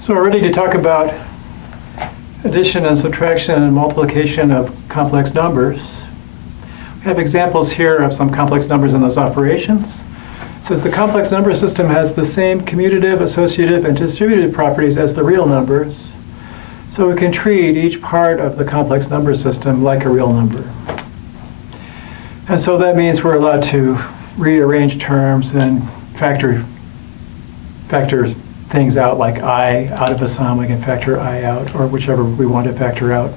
So we're ready to talk about addition and subtraction and multiplication of complex numbers. We have examples here of some complex numbers in those operations. It says the complex number system has the same commutative, associative, and distributive properties as the real numbers. So we can treat each part of the complex number system like a real number. And so that means we're allowed to rearrange terms and factor things out, like I out of a sum. We can factor I out, or whichever we want to factor out.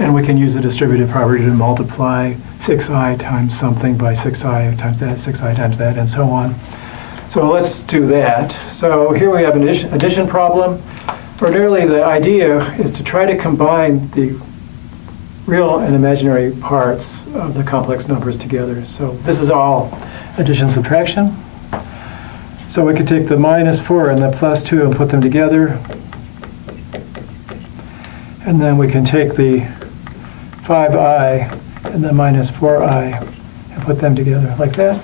And we can use the distributive property to multiply 6i times something by 6i times that, 6i times that, and so on. So let's do that. So here we have an addition problem. Ordinarily, the idea is to try to combine the real and imaginary parts of the complex numbers together. So this is all addition subtraction. So we could take the -4 and the +2 and put them together. And then we can take the 5i and the -4i and put them together like that.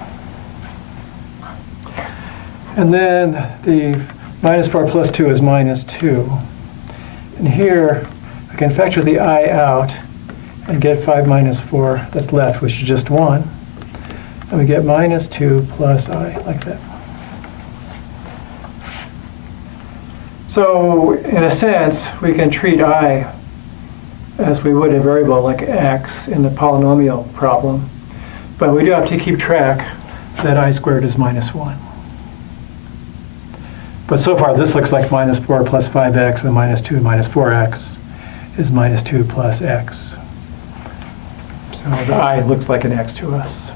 And then the -4 plus 2 is -2. And here I can factor the I out and get 5 minus 4 that's left, which is just 1. And we get -2 plus I, like that. So in a sense, we can treat I as we would a variable like x in the polynomial problem. But we do have to keep track that I squared is -1. But so far, this looks like -4 plus 5x, and -2 minus 4x is -2 plus x. So the I looks like an x to us.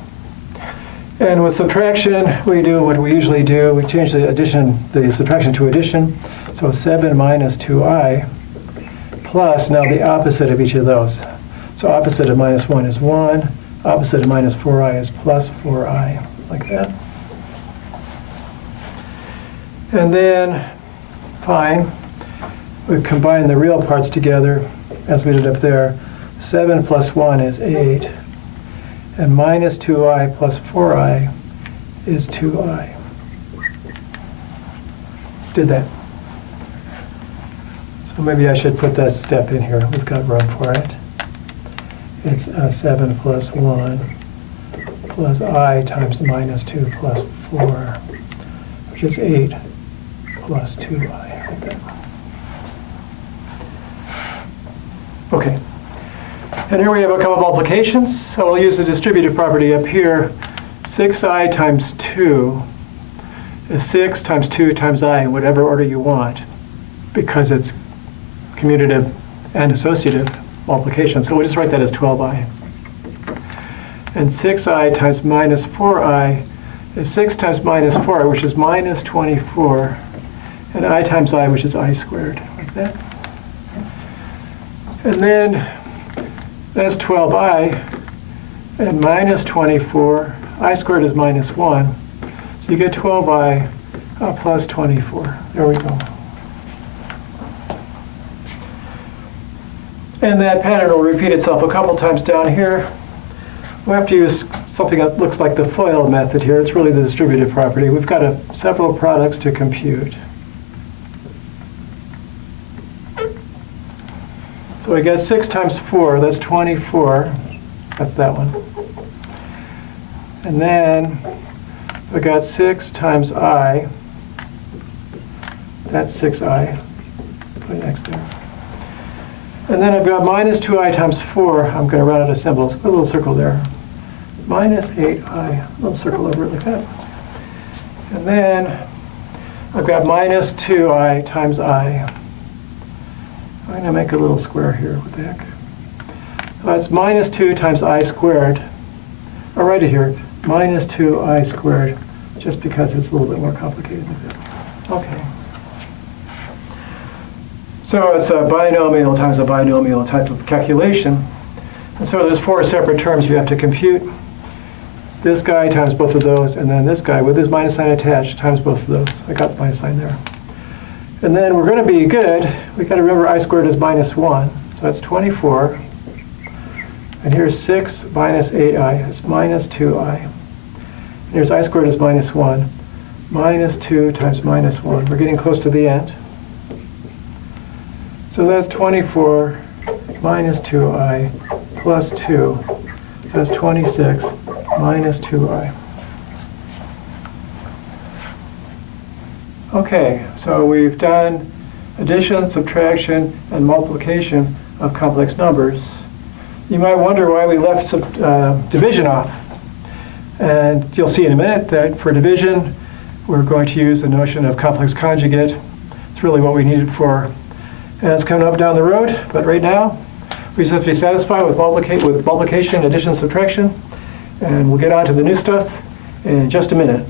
And with subtraction, we do what we usually do. We change the subtraction to addition. So 7 minus 2i plus now the opposite of each of those. So opposite of -1 is 1. Opposite of -4i is plus 4i, like that. And then, fine, we combine the real parts together as we did up there. 7 plus 1 is 8. And -2i plus 4i is 2i. Did that. So maybe I should put that step in here. We've got room for it. It's 7 plus 1 plus I times -2 plus 4, which is 8 plus 2i. Okay. And here we have a couple of multiplications. So we'll use the distributive property up here. 6i times 2 is 6 times 2 times I in whatever order you want, because it's commutative and associative multiplication. So we'll just write that as 12i. And 6i times -4i is 6 times -4, which is -24, and I times I, which is I squared, like that. And then that's 12i, and -24, I squared is -1. So you get 12i plus 24. There we go. And that pattern will repeat itself a couple times down here. We have to use something that looks like the FOIL method here. It's really the distributive property. We've got several products to compute. So we get 6 times 4, that's 24. That's that one. And then we got 6 times I. That's 6i. Put it next there. And then I've got -2i times 4. I'm going to run out of symbols. Put a little circle there. -8i. A little circle over it like that. And then I've got -2i times I. I'm going to make a little square here. What the heck? So that's -2 times I squared. I'll write it here. -2i squared, just because it's a little bit more complicated than that. Okay. So it's a binomial times a binomial type of calculation. And so there's 4 separate terms you have to compute. This guy times both of those, and then this guy with his minus sign attached times both of those. I got the minus sign there. And then we're going to be good. We've got to remember I squared is -1. So that's 24. And here's 6 minus 8i. That's -2i. And here's I squared is -1. -2 times -1. We're getting close to the end. So that's 24 minus 2i plus 2. So that's 26 minus 2i. Okay, so we've done addition, subtraction, and multiplication of complex numbers. You might wonder why we left division off. And you'll see in a minute that for division, we're going to use the notion of complex conjugate. It's really what we need it for. And it's coming up down the road, but right now, we just have to be satisfied with multiplication, addition, subtraction, and we'll get on to the new stuff in just a minute.